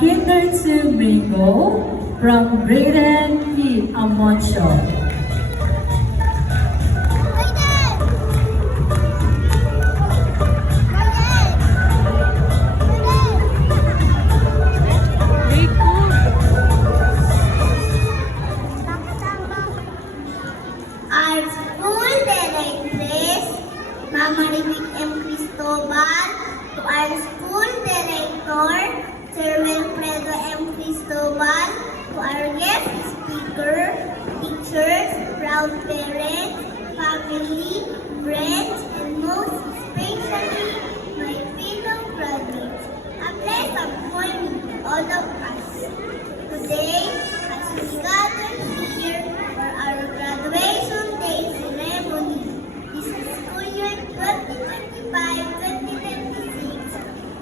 Kinder to Mingo from Braden P. Amoncho. Our school directress, Mama Rivic M. Cristobal, to our school director, Sir Wilfredo M. Cristobal, to our guest speaker, teachers, proud parents, family, friends, and most especially my fellow graduates. A pleasant morning to all of us. Today, as we gather here for our graduation day ceremony, this is school year 2025-2026.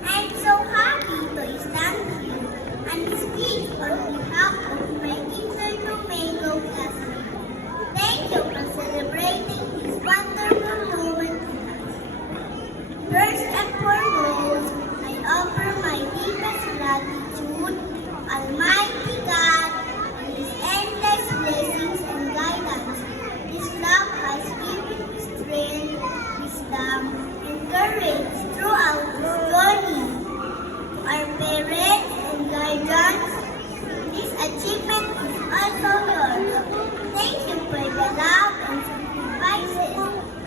I'm so happy to stand here and speak on behalf of my Kinder Domingo classmates. Thank you for celebrating this wonderful moment with us. First and foremost, I offer my deepest gratitude, Almighty God, for His endless blessings and guidance. His love has given me strength, wisdom, and courage throughout this journey. To our parents and guardians, this achievement is also yours. Thank you for the love and sacrifices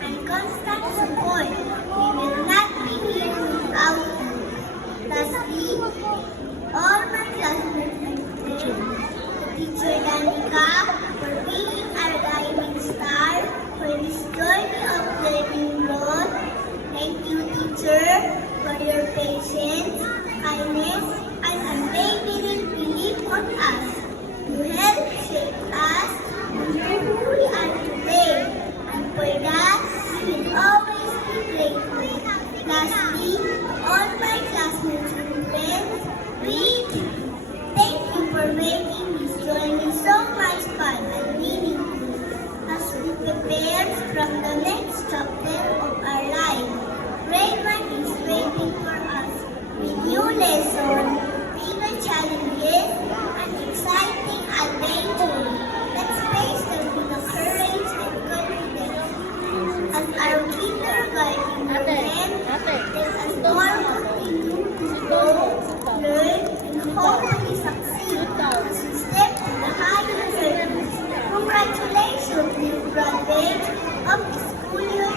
and constant support. We will not be here without you. Lastly, all my classmates and friends, Teacher Danica, for being our guiding star for this journey of learning growth. Thank you, teacher, for your patience, kindness, and unwavering belief on us. You helped shape us into who we are today, and for that, we will always be grateful. Lastly, all my classmates and friends, thank you for making this journey so much fun and meaningful as we prepare from the next chapter of our life. Grade 1 is waiting for us with new lessons, bigger challenges, and exciting adventure. Let's face them with the courage and confidence. As our kindergarten friend, let us all continue to grow, learn, and hopefully succeed as we step in the higher journeys. Congratulations, new graduates of the school year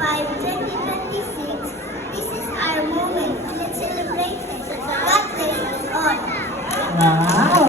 2025-2026. This is our moment. Let's celebrate it. God bless us all.